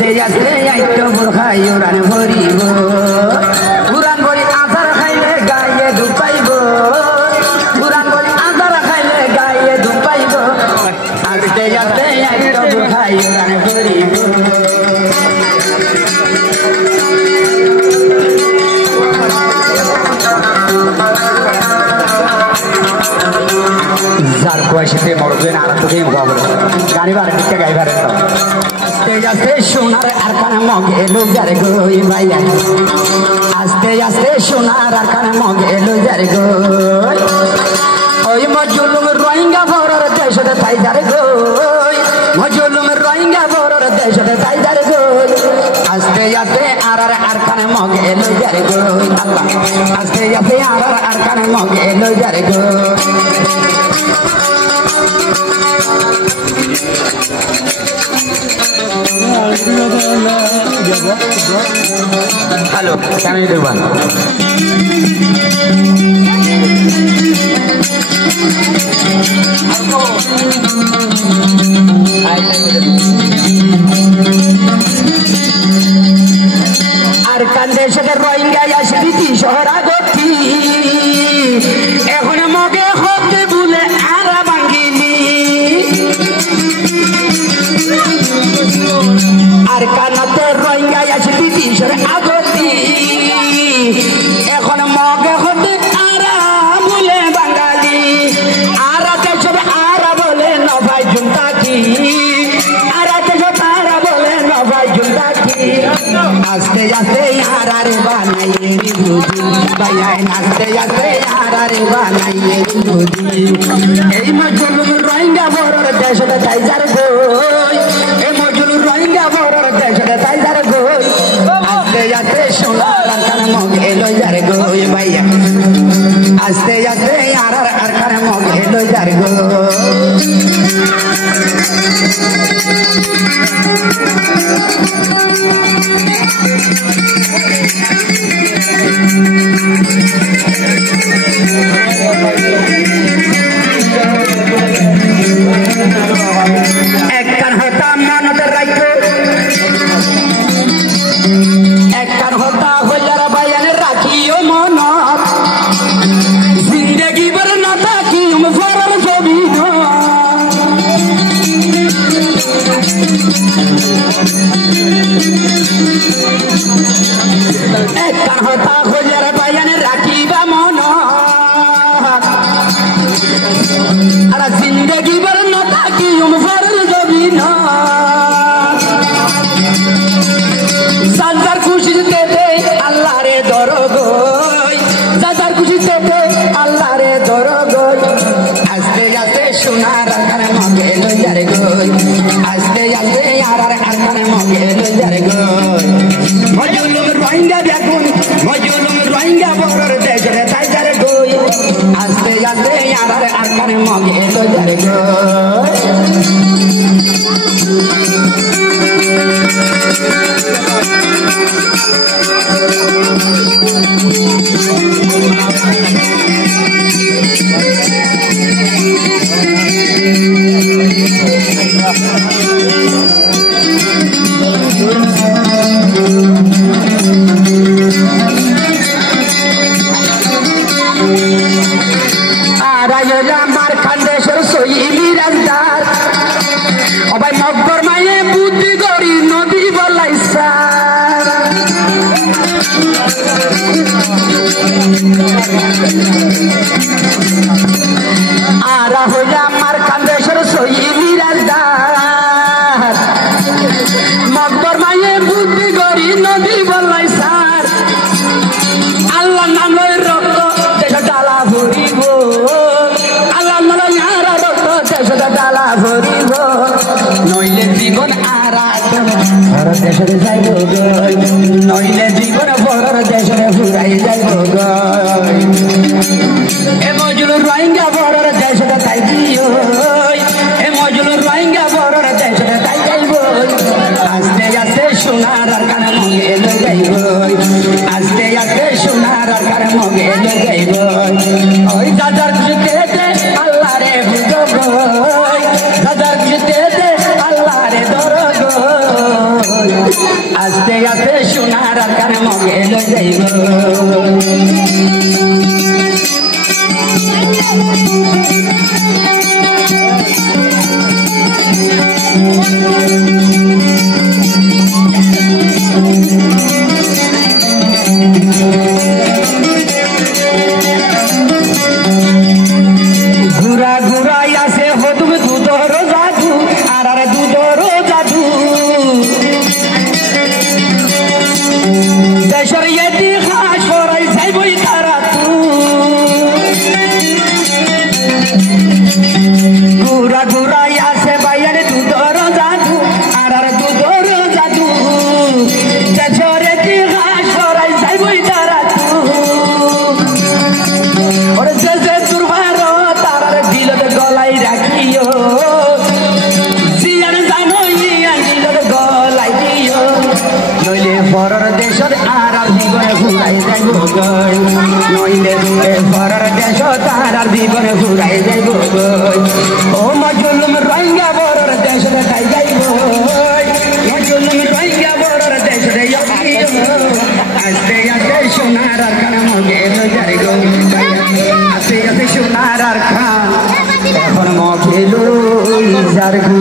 আস্তে আস্তে আইটো বোরখাই উড়ান ভরিব উড়ান ভরি আধার খাইলে গায়ে দুপাইব উড়ান ভরি আধার খাইলে গায়ে দুপাইব আস্তে আস্তে আইটো বোরখাই উড়ান ভরিব যার বয়সেতে মরবেন আর তোকে গাড়িবার দিকে গাইবার আস্তে আস্তে সোনার আর কানে মগে লুজারে গই ভাইয়া আস্তে আস্তে সোনার আর কানে মগে লুজারে গই ওই মজলুম রোহিঙ্গা ভরর দেশে তাই যারে গই মজলুম রোহিঙ্গা ভরর দেশে তাই যারে গই আস্তে আস্তে আর কানে মগে লুজারে গই আল্লাহ আস্তে আস্তে আর কানে মগে লুজারে গই হ্যালো কেন দেখবেন আর কান্দে সাথে রোহিঙ্গা আসবি শহরাগতি এখন মগে হতে বলে আর ভাঙ্গিনি আর কানাতে রোহিঙ্গা আসবি তিনশোর আগতি এখন মগে হতে আরা বলে বাঙালি আর দেশের আরা বলে নভাই জুমতাকি আর দেশের আরা বলে নভাই জুমতাকি আস্তে আস্তে আরে বানাইয়ে বুঝি ভাইয়া আস্তে আস্তে আরে বানাইয়ে বুঝি এই মজলুম রোহিঙ্গা বড় দেশে তাই যার গই এই মজলুম রোহিঙ্গা বড় দেশে তাই যার গই আস্তে আস্তে সোনার কানে মগে লই যার গই ভাইয়া আস্তে আস্তে আর কানে মগে লই যার গই একখান হতা মানত রাখো একখান হতা হইয়ার বায়ান রাখিও মনত জিন্দগি ভর না থাকি ফরার জমিন একখান হতা হইয়ার বায়ান রাখিবা মনত আর জিন্দগি ভর না থাকি ফরার জমিন সাজার খুশিতে দে আল্লাহ রে দরগই সাজার খুশিতে দে আল্লাহ রে দরগই আস্তে আস্তে সোনার কানে মগে লইয়ারে গই আস্তে আস্তে আর কানে মগে লইয়ারে গই মজলুম রোহিঙ্গা দেখুন মজলুম রোহিঙ্গা বড়র দেশে তাই যারে গই আস্তে আস্তে আর কানে মগে লইয়ারে গই আমার খান্দেশ্বর সই বিরাজদার অবাই মকবর মায়ে বুদ্ধি গড়ি নদী বলাইছা আর হইলে আমার খান্দেশ্বর সই বিরাজদার মকবর মায়ে বুদ্ধি গড়ি নদী বলাইছা আল্লাহ নাম লই রক্ত দেশ ডালা ভরিব আল্লাহ নাম রক্ত দেশ ডালা ভরিব নইলে জীবন আর দেশে যাইব গই নইলে জীবন বড় দেশে ফুরাই যাইব গই এ মজলুম রোহিঙ্গা বড় দেশে তাই দিও এ মজলুম রোহিঙ্গা বড় দেশে তাই যাইব আস্তে আস্তে সোনার কানে মগে লই যাইব আস্তে আস্তে সোনার কানে মগে লই যাইব ওই দাদার খুশিতে দে আল্লাহ রে বুঝো গই দাদার খুশিতে দে আল্লাহ রে দর গই আস্তে আস্তে সোনার কানে মগে লই যাইব ঘুরা ঘুরাই আছে হতুম দুধর জাদু আর আর দুধর জাদু দেশের ইতিহাস সরাই যাইবই তারা ঘুরা ঘুরাই আছে বাইয়ার দুধর জাদু আর আর দুধর জাদু দেশের ইতিহাস সরাই যাইবই তারা ওরে যে দুর্বার তারার দিলত গলাই রাখিও সিয়ার জানো ইয়া দিলত গলাই দিও নইলে পরর দেশর আর আর জীবনে ঘুরাই যাইব গই নইলে পরর দেশ তার আর জীবনে ঘুরাই যাইব গই ও মজলুম রঙ্গা বরর দেশরে তাই যাইব মজলুম রঙ্গা বরর দেশরে যাইব আস্তে আস্তে সোনার কান মগে লই গো আস্তে আস্তে সোনার খান এখন মগে লই যার গো